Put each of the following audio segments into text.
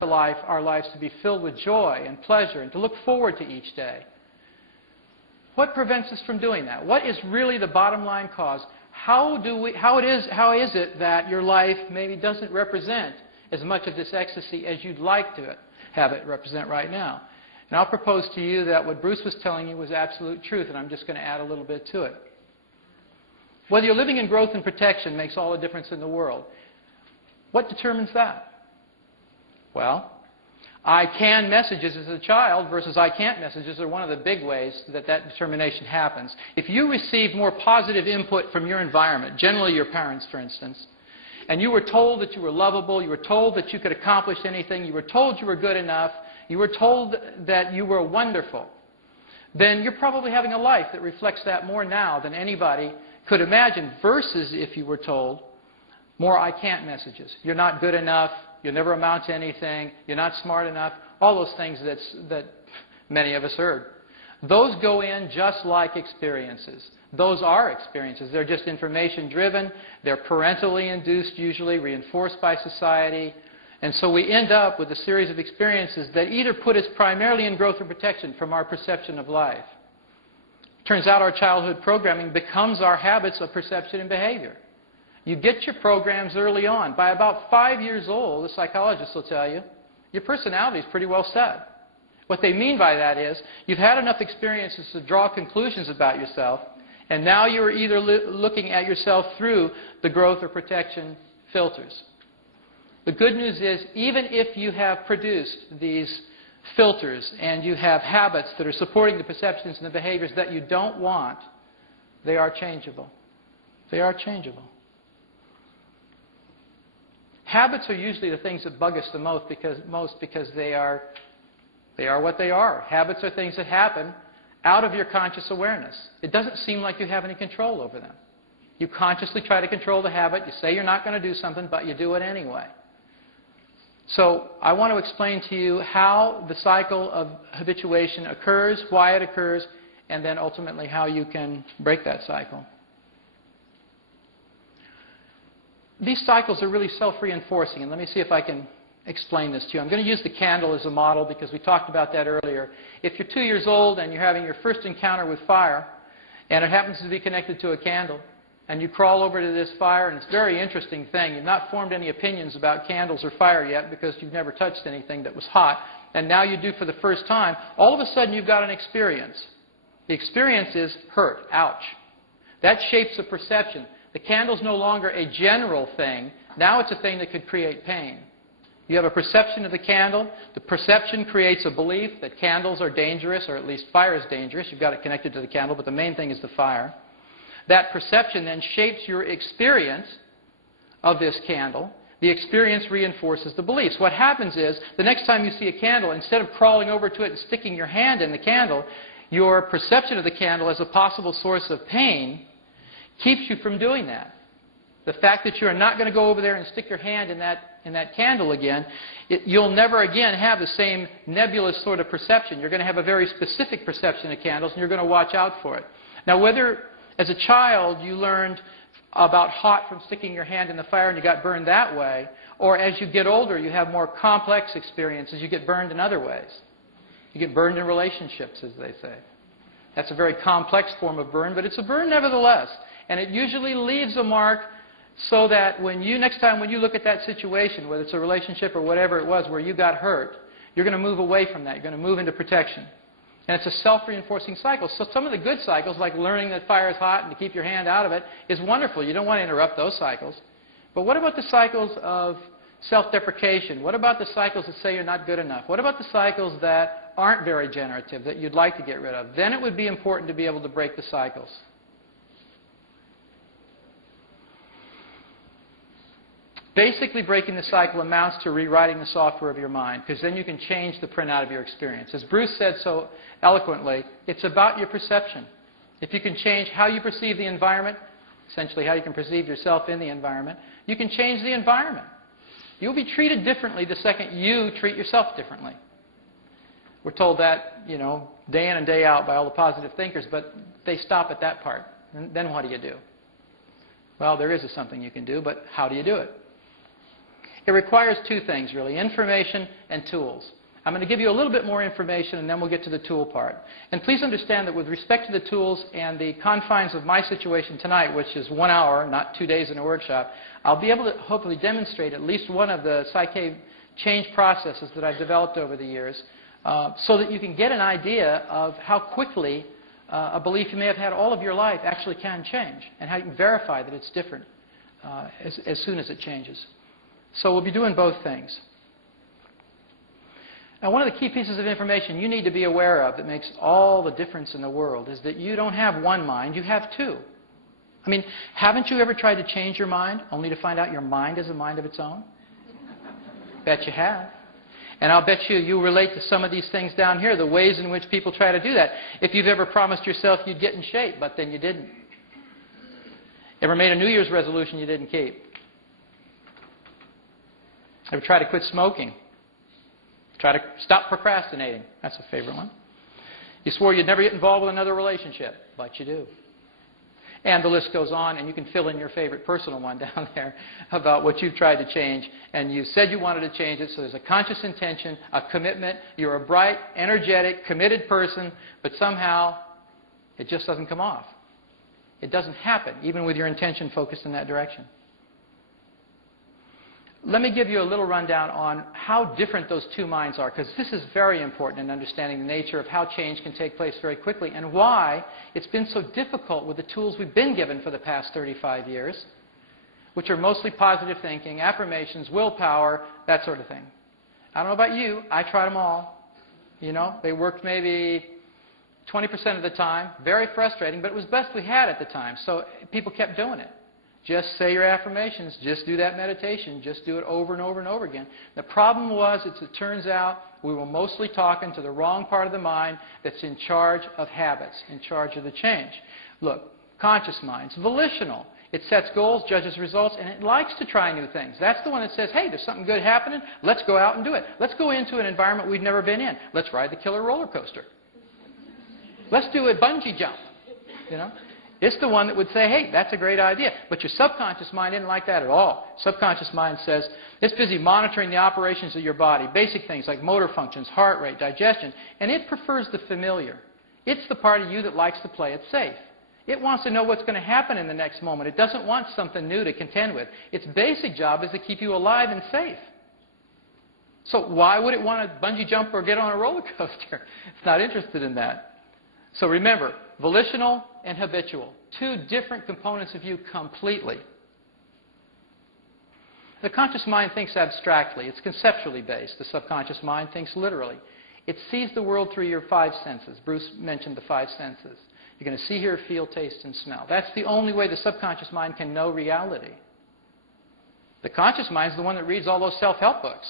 our lives to be filled with joy and pleasure and to look forward to each day. What prevents us from doing that? What is really the bottom line cause? How is it that your life maybe doesn't represent as much of this ecstasy as you'd like to have it represent right now? And I'll propose to you that what Bruce was telling you was absolute truth, and I'm just going to add a little bit to it. Whether you're living in growth and protection makes all the difference in the world. What determines that? Well, I can messages as a child versus I can't messages are one of the big ways that that determination happens. If you receive more positive input from your environment, generally your parents, for instance, and you were told that you were lovable, you were told that you could accomplish anything, you were told you were good enough, you were told that you were wonderful, then you're probably having a life that reflects that more now than anybody could imagine, versus if you were told more I can't messages. You're not good enough, you'll never amount to anything, you're not smart enough, all those things that many of us heard. Those go in just like experiences. Those are experiences. They're just information driven, they're parentally induced usually, reinforced by society, and so we end up with a series of experiences that either put us primarily in growth or protection from our perception of life. Turns out our childhood programming becomes our habits of perception and behavior. You get your programs early on. By about 5 years old, the psychologists will tell you, your personality is pretty well set. What they mean by that is, you've had enough experiences to draw conclusions about yourself, and now you're either looking at yourself through the growth or protection filters. The good news is, even if you have produced these filters and you have habits that are supporting the perceptions and the behaviors that you don't want, they are changeable. They are changeable. Habits are usually the things that bug us the most because they are what they are. Habits are things that happen out of your conscious awareness. It doesn't seem like you have any control over them. You consciously try to control the habit. You say you're not going to do something, but you do it anyway. So I want to explain to you how the cycle of habituation occurs, why it occurs, and then ultimately how you can break that cycle. These cycles are really self-reinforcing, and let me see if I can explain this to you. I'm going to use the candle as a model because we talked about that earlier. If you're 2 years old and you're having your first encounter with fire, and it happens to be connected to a candle, and you crawl over to this fire, and it's a very interesting thing. You've not formed any opinions about candles or fire yet because you've never touched anything that was hot, and now you do for the first time. All of a sudden you've got an experience. The experience is hurt, ouch. That shapes the perception. The candle's no longer a general thing. Now it's a thing that could create pain. You have a perception of the candle. The perception creates a belief that candles are dangerous, or at least fire is dangerous. You've got it connected to the candle, but the main thing is the fire. That perception then shapes your experience of this candle. The experience reinforces the beliefs. What happens is, the next time you see a candle, instead of crawling over to it and sticking your hand in the candle, your perception of the candle as a possible source of pain keeps you from doing that. The fact that you're not going to go over there and stick your hand in that candle again, you'll never again have the same nebulous sort of perception. You're going to have a very specific perception of candles, and you're going to watch out for it. Now, whether as a child you learned about hot from sticking your hand in the fire and you got burned that way, or as you get older you have more complex experiences, you get burned in other ways. You get burned in relationships, as they say. That's a very complex form of burn, but it's a burn nevertheless. And it usually leaves a mark so that next time when you look at that situation, whether it's a relationship or whatever it was where you got hurt, you're going to move away from that. You're going to move into protection. And it's a self-reinforcing cycle. So some of the good cycles, like learning that fire is hot and to keep your hand out of it, is wonderful. You don't want to interrupt those cycles. But what about the cycles of self-deprecation? What about the cycles that say you're not good enough? What about the cycles that aren't very generative, that you'd like to get rid of? Then it would be important to be able to break the cycles. Basically, breaking the cycle amounts to rewriting the software of your mind, because then you can change the printout of your experience. As Bruce said so eloquently, it's about your perception. If you can change how you perceive the environment, essentially how you can perceive yourself in the environment, you can change the environment. You'll be treated differently the second you treat yourself differently. We're told that, day in and day out by all the positive thinkers, but they stop at that part. And then what do you do? Well, there is something you can do, but how do you do it? It requires two things, really, information and tools. I'm going to give you a little bit more information, and then we'll get to the tool part. And please understand that with respect to the tools and the confines of my situation tonight, which is 1 hour, not 2 days in a workshop, I'll be able to hopefully demonstrate at least one of the PSYCH-K change processes that I've developed over the years so that you can get an idea of how quickly a belief you may have had all of your life actually can change, and how you can verify that it's different as soon as it changes. So we'll be doing both things. Now, one of the key pieces of information you need to be aware of that makes all the difference in the world is that you don't have one mind, you have two. I mean, haven't you ever tried to change your mind only to find out your mind has a mind of its own? Bet you have. And I'll bet you relate to some of these things down here, the ways in which people try to do that. If you've ever promised yourself you'd get in shape, but then you didn't. Ever made a New Year's resolution you didn't keep? Ever tried to quit smoking? Try to stop procrastinating. That's a favorite one. You swore you'd never get involved with another relationship, but you do. And the list goes on, and you can fill in your favorite personal one down there about what you've tried to change. And you said you wanted to change it, so there's a conscious intention, a commitment. You're a bright, energetic, committed person, but somehow it just doesn't come off. It doesn't happen, even with your intention focused in that direction. Let me give you a little rundown on how different those two minds are, because this is very important in understanding the nature of how change can take place very quickly and why it's been so difficult with the tools we've been given for the past 35 years, which are mostly positive thinking, affirmations, willpower, that sort of thing. I don't know about you, I tried them all. You know, they worked maybe 20% of the time, very frustrating, but it was the best we had at the time, so people kept doing it. Just say your affirmations. Just do that meditation. Just do it over and over and over again. The problem was, it turns out, we were mostly talking to the wrong part of the mind that's in charge of habits, in charge of the change. Look, conscious mind's volitional. It sets goals, judges results, and it likes to try new things. That's the one that says, hey, there's something good happening. Let's go out and do it. Let's go into an environment we've never been in. Let's ride the killer roller coaster. Let's do a bungee jump, you know. It's the one that would say, hey, that's a great idea. But your subconscious mind isn't like that at all. Subconscious mind says, it's busy monitoring the operations of your body, basic things like motor functions, heart rate, digestion, and it prefers the familiar. It's the part of you that likes to play it safe. It wants to know what's going to happen in the next moment. It doesn't want something new to contend with. Its basic job is to keep you alive and safe. So why would it want to bungee jump or get on a roller coaster? It's not interested in that. So remember, volitional and habitual. Two different components of you completely. The conscious mind thinks abstractly. It's conceptually based. The subconscious mind thinks literally. It sees the world through your five senses. Bruce mentioned the five senses. You're going to see, hear, feel, taste, and smell. That's the only way the subconscious mind can know reality. The conscious mind is the one that reads all those self-help books.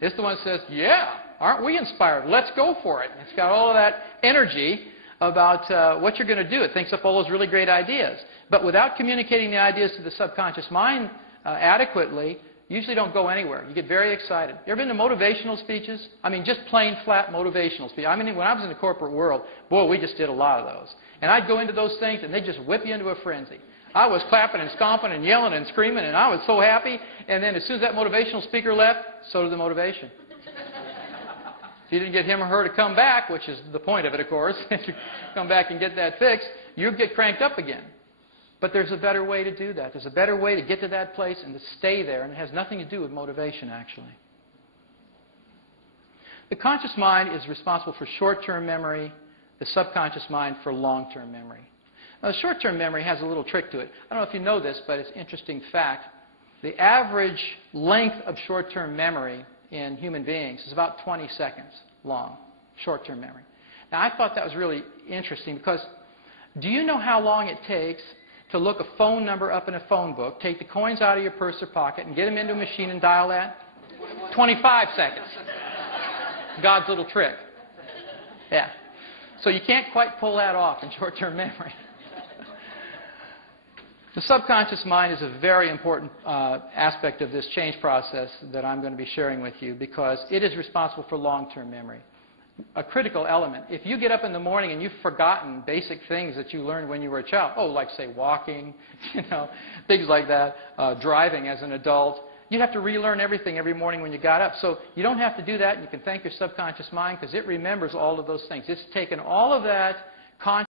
It's the one that says, yeah, aren't we inspired? Let's go for it. It's got all of that energy about what you're going to do. It thinks up all those really great ideas. But without communicating the ideas to the subconscious mind adequately, you usually don't go anywhere. You get very excited. You ever been to motivational speeches? I mean, just plain flat motivational speeches. I mean, when I was in the corporate world, boy, we just did a lot of those. And I'd go into those things, and they'd just whip you into a frenzy. I was clapping and stomping and yelling and screaming, and I was so happy. And then as soon as that motivational speaker left, so did the motivation. If you didn't get him or her to come back, which is the point of it, of course, if you come back and get that fixed, you get cranked up again. But there's a better way to do that. There's a better way to get to that place and to stay there, and it has nothing to do with motivation, actually. The conscious mind is responsible for short-term memory, the subconscious mind for long-term memory. Now, the short-term memory has a little trick to it. I don't know if you know this, but it's an interesting fact. The average length of short-term memory in human beings is about 20 seconds long, short-term memory. Now, I thought that was really interesting because do you know how long it takes to look a phone number up in a phone book, take the coins out of your purse or pocket, and get them into a machine and dial that? 25 seconds. God's little trick. Yeah. So you can't quite pull that off in short-term memory. The subconscious mind is a very important aspect of this change process that I'm going to be sharing with you because it is responsible for long-term memory. A critical element. If you get up in the morning and you've forgotten basic things that you learned when you were a child, like say walking, things like that, driving as an adult, you'd have to relearn everything every morning when you got up. So you don't have to do that, and you can thank your subconscious mind because it remembers all of those things. It's taken all of that conscious